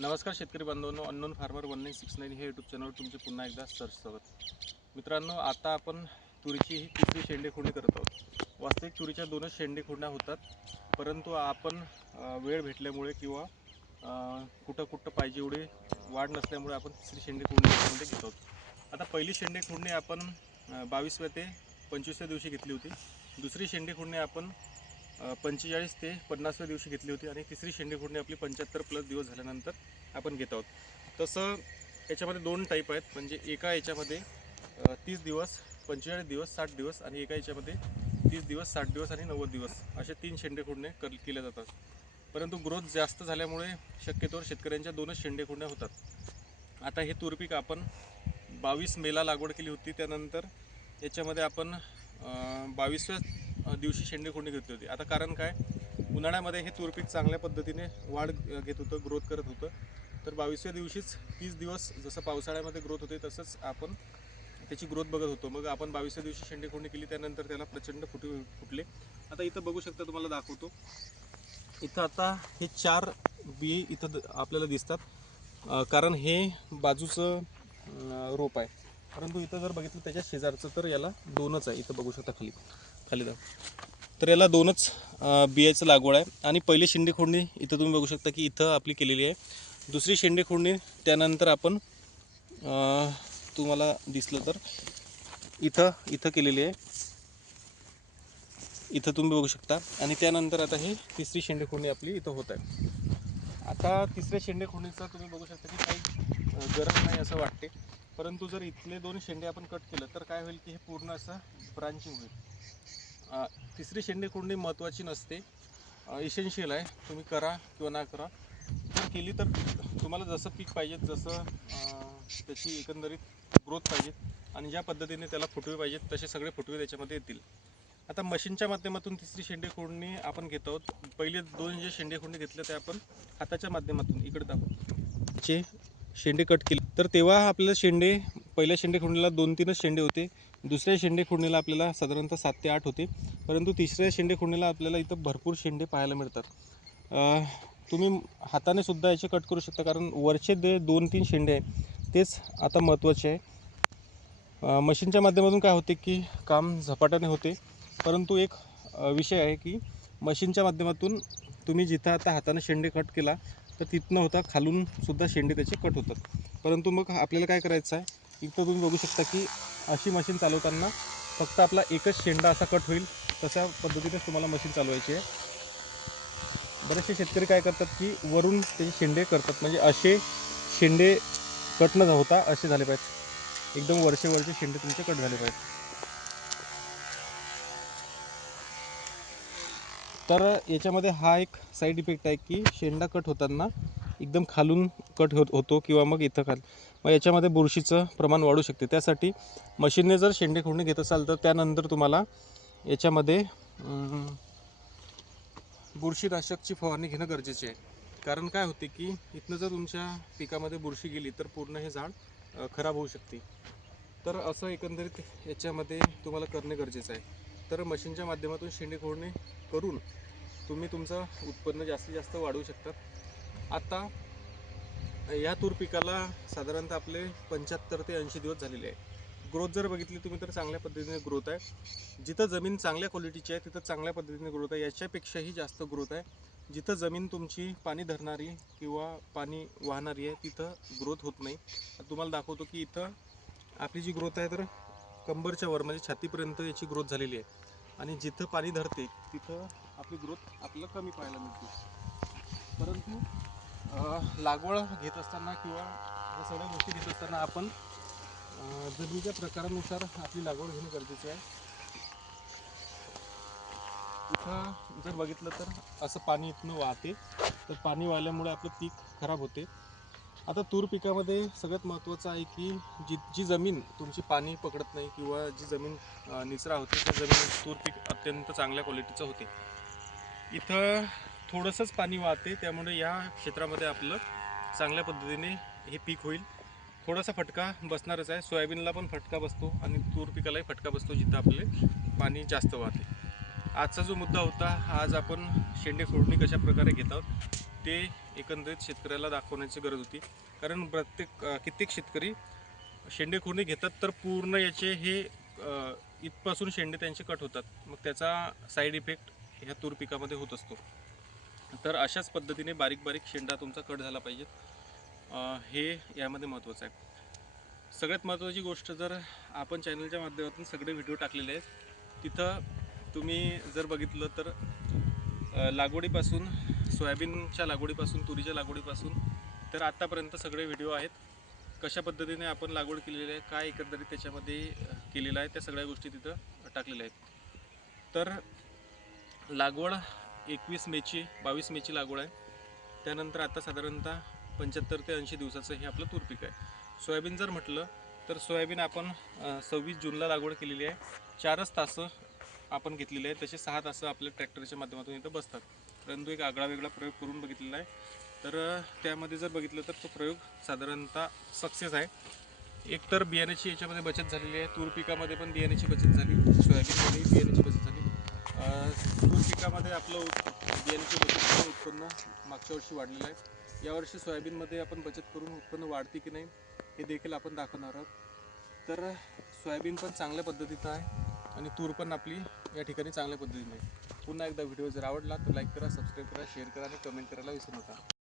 नमस्कार शेतकरी बांधवांनो, अननोन फार्मर 1969 हे यूट्यूब चॅनलवर तुमचे पुन्हा एकदा स्वागत. मित्रांनो, आता आपण तुरीची ही तिसरी शेंडे खुडणी करत आहोत. वास्तविक तुरीच्या दोनच शेंडे खुडण्या होतात, परंतु आपण वेळ भेटल्यामुळे किंवा कुठं पाहिजे एवढी वाढ नसल्यामुळे आपण तिसरी शेंडे खुडणी याच्यामध्ये घेत आहोत. आता पहिली शेंडे खुडणी आपण 22व्या ते 25व्या दिवशी घेतली होती. दुसरी शेंडे खुडणी आपण 45 ते 50व्या दिवशी घेतली होती आणि तिसरी शेंडे खुडणी आपली 75+ दिवस झाल्यानंतर आपण घेत आहोत. तसं याच्यामध्ये दोन टाईप आहेत, म्हणजे एका याच्यामध्ये 30 दिवस, 45 दिवस, 60 दिवस आणि एका याच्यामध्ये 30 दिवस, 60 दिवस आणि 90 दिवस असे 3 शेंडे खुडणे केल्या जातात. परंतु ग्रोथ जास्त झाल्यामुळे शक्यतोवर शेतकऱ्यांच्या दोनच शेंडे खुडण्या होतात. आता हे तूर पीक आपण 22 मेला लागवड केली होती. त्यानंतर याच्यामध्ये आपण 22व्या दिवशी शेंडे खुडणी घेतली होती. आता कारण काय, उन्हाळ्यामध्ये हे तूर पीक चांगल्या पद्धतीने वाढ घेत होतं, ग्रोथ करत होतं. तर 22व्या दिवशीच 30 दिवस जसं पावसाळ्यामध्ये ग्रोथ होते तसंच आपण त्याची ग्रोथ बघत होतो. मग आपण 22व्या दिवशी शेंडे खुडणी केली, त्यानंतर त्याला प्रचंड फुटले. आता इथं बघू शकता, तुम्हाला दाखवतो. इथं आता हे 4 बी इथं आपल्याला दिसतात, कारण हे बाजूचं रोप आहे. परंतु इथं जर बघितलं त्याच्या शेजारचं तर याला 2च आहे. इथं बघू शकता खाली तर याला 2च बियाचं लागवड आहे. आणि पहिली शेंडे खुडणी इथं तुम्ही बघू शकता की इथं आपली केलेली आहे. दुसरी शेंडे खुडणी त्यानंतर आपण तुम्हाला दिसलं तर इथं केलेली आहे. इथं तुम्ही बघू शकता. आणि त्यानंतर आता ही तिसरी शेंडे खुडणी आपली इथं होत आहे. आता तिसऱ्या शेंडे खुडणीचं तुम्ही बघू शकता की काही गरज नाही असं वाटते. परंतु जर इथले 2 शेंडे आपण कट केलं तर काय होईल की हे पूर्ण असं ब्रांचिंग होईल. तिसरी शेंडे खुडणी महत्त्वाची नसते, इसेन्शियल आहे. तुम्ही करा किंवा ना करा, जर केली तर तुम्हाला जसं पीक पाहिजे, जसं त्याची एकंदरीत ग्रोथ पाहिजे आणि ज्या पद्धतीने त्याला फुटवे पाहिजेत तसे सगळे फुटवे त्याच्यामध्ये येतील. आता मशीनच्या माध्यमातून तिसरी शेंडे खुडणी आपण घेत आहोत. पहिले 2 जे शेंडे खुडणी घेतले ते आपण हाताच्या माध्यमातून इकडे दाखवचे शेंडे कट केले. तर तेव्हा आपल्याला पहिल्या शेंडे खुडणीला 2-3च शेंडे होते. दुसऱ्या शेंडे खुडणीला आपल्याला साधारणतः 7 ते 8 होते. परंतु तिसऱ्या शेंडे खुडणीला आपल्याला इथं भरपूर शेंडे पाहायला मिळतात. तुम्ही हाताने सुद्धा याचे कट करू शकता, कारण वरचे जे 2-3 शेंडे आहेत तेच आता महत्त्वाचे आहे. मशीनच्या माध्यमातून काय होते की काम झपाट्याने होते. परंतु एक विषय आहे की मशीनच्या माध्यमातून तुम्ही जिथं आता हाताने शेंडे कट केला तर तिथनं होता खालून सुद्धा शेंडे त्याचे कट होतात. परंतु मग आपल्याला काय करायचं आहे, इथं तुम्ही बघू शकता की अशी मशीन चालवताना फक्त आपला एकच शेंडा असा कट होईल तशा पद्धतीनेच तुम्हाला मशीन चालवायची आहे. बरेचसे शेतकरी काय करतात की वरून त्याचे शेंडे करतात, म्हणजे असे शेंडे कट न होता असे झाले पाहिजे, एकदम वरचे शेंडे तुमचे कट झाले पाहिजे. तर याच्यामध्ये हा एक साईड इफेक्ट आहे की शेंडा कट होताना एकदम खालून कट होतो किंवा मग इथं मग याच्यामध्ये बुरशीचं प्रमाण वाढू शकते. त्यासाठी मशीनने जर शेंडे खुडणी घेत असाल तर त्यानंतर तुम्हाला याच्यामध्ये बुरशीनाशकची फवारणी घेणं गरजेचे आहे. कारण काय होते की इथनं जर तुमच्या पिकामध्ये बुरशी गेली तर पूर्ण हे झाड खराब होऊ शकते. तर असं एकंदरीत याच्यामध्ये तुम्हाला करणे गरजेचं आहे. तर मशीनच्या माध्यमातून शेंडे खुडणी करून तुम्ही तुमचं उत्पन्न जास्तीत जास्त वाढवू शकतात. आता या तूर पिकाला साधारणतः आपले 75 ते 80 दिवस झालेले आहे. ग्रोथ जर बघितली तुम्ही तर चांगल्या पद्धतीने ग्रोथ आहे. जिथं जमीन चांगल्या क्वालिटीची आहे तिथं चांगल्या पद्धतीने ग्रोथ आहे. याच्यापेक्षाही जास्त ग्रोथ आहे. जिथं जमीन तुमची पाणी धरणारी किंवा पाणी वाहणारी आहे तिथं ग्रोथ होत नाही. तुम्हाला दाखवतो की इथं आपली जी ग्रोथ आहे तर कंबरच्या वर म्हणजे छातीपर्यंत याची ग्रोथ झालेली आहे. आणि जिथं पाणी धरते तिथं आपली ग्रोथ आपल्याला कमी पाहायला मिळते. परंतु लागवड घेत असताना किंवा या सगळ्या गोष्टी घेत असताना आपण जमिनीच्या प्रकारानुसार आपली लागवड घेणं गरजेचं आहे. इथं जर बघितलं तर असं पाणी इथनं वाहते, तर पाणी वाहिल्यामुळे आपलं पीक खराब होते. आता तूर पिकामध्ये सगळ्यात महत्त्वाचं आहे की जी जमीन तुमची पाणी पकडत नाही किंवा जी जमीन निचरा होते त्या जमिनीत तूर पीक अत्यंत चांगल्या क्वालिटीचं होते. इथं थोडंसंच पाणी वाहते, त्यामुळे या क्षेत्रामध्ये आपलं चांगल्या पद्धतीने हे पीक होईल. थोडासा फटका बसणारच आहे. सोयाबीनला पण फटका बसतो आणि तूर पिकालाही फटका बसतो जिथं आपले पाणी जास्त वाहते. आजचा जो मुद्दा होता, आज आपण शेंडे खुडणी कशा प्रकारे घेत आहोत ते एकंदरीत शेतकऱ्याला दाखवण्याची गरज होती. कारण कित्येक शेतकरी शेंडे खुर्णी घेतात तर पूर्ण याचे हे इथपासून शेंडे त्यांचे कट होतात, मग त्याचा साईड इफेक्ट ह्या तूर पिकामध्ये होत असतो. तर अशाच पद्धतीने बारीक बारीक शेंडा तुमचा कट झाला पाहिजे, हे यामध्ये महत्त्वाचं आहे. सगळ्यात महत्त्वाची गोष्ट, जर आपण चॅनलच्या माध्यमातून सगळे व्हिडिओ टाकलेले आहेत, तिथं तुम्ही जर बघितलं तर लागवडीपासून, सोयाबीनच्या लागवडीपासून, तुरीच्या लागवडीपासून तर आत्तापर्यंत सगळे व्हिडिओ आहेत. कशा पद्धतीने आपण लागवड केलेली आहे, काय एकंदरीत त्याच्यामध्ये केलेलं आहे, त्या सगळ्या गोष्टी तिथं टाकलेल्या आहेत. तर लागवड 21 मेची 22 मेची लागवड आहे. त्यानंतर आता साधारणतः 75 ते 80 दिवसाचं हे आपलं तूर पीक आहे. सोयाबीन जर म्हटलं तर सोयाबीन आपण 26 जूनला लागवड केलेली आहे. 4च तासं आपण घेतलेले आहे, तसे 6 तासं आपल्या ट्रॅक्टरच्या माध्यमातून इथं बसतात. परंतु एक आगळा वेगळा प्रयोग करून बघितलेला आहे, तर त्यामध्ये जर बघितलं तर तो प्रयोग साधारणतः सक्सेस आहे. एक तर बियाण्याची याच्यामध्ये बचत झालेली आहे, तूर पिकामध्ये पण बियाण्याची बचत झाली, सोयाबीनमध्येही बियाण्याची बचत झाली. तूर पिकामध्ये आपलं बियाण्याची बचत करून उत्पन्न मागच्या वर्षी वाढलेलं आहे. यावर्षी सोयाबीनमध्ये आपण बचत करून उत्पन्न वाढते की नाही हे देखील आपण दाखवणार आहोत. तर सोयाबीन पण चांगल्या पद्धतीचं आहे आणि तूर पण आपली या ठिकाणी चांगल्या पद्धतीने आहे. पुन्हा एकदा व्हिडिओ जर आवडला तर लाईक करा, सबस्क्राईब करा, शेअर करा आणि कमेंट करायला विसरू नका.